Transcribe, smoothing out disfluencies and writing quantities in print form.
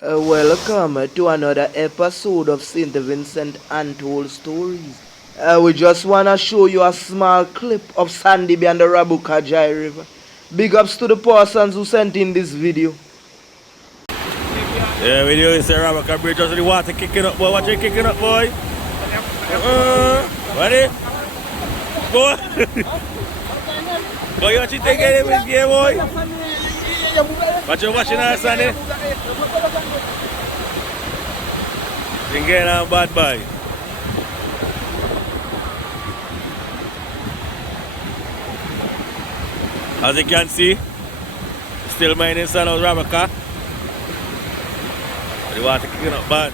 Welcome to another episode of St. Vincent Untold Stories. We just wanna show you a small clip of Sandy and the Rabuka Jai River. Big ups to the persons who sent in this video. Yeah, video is a Rabuka Bridge, just the water kicking up, boy. Watch it kicking up, boy. Ready? Boy. Boy, you watch it take it with game, boy. Watch you watching that, Sandy. Been getting on bad boy. As you can see, still mining son of Rabuka. The water kicking up bad.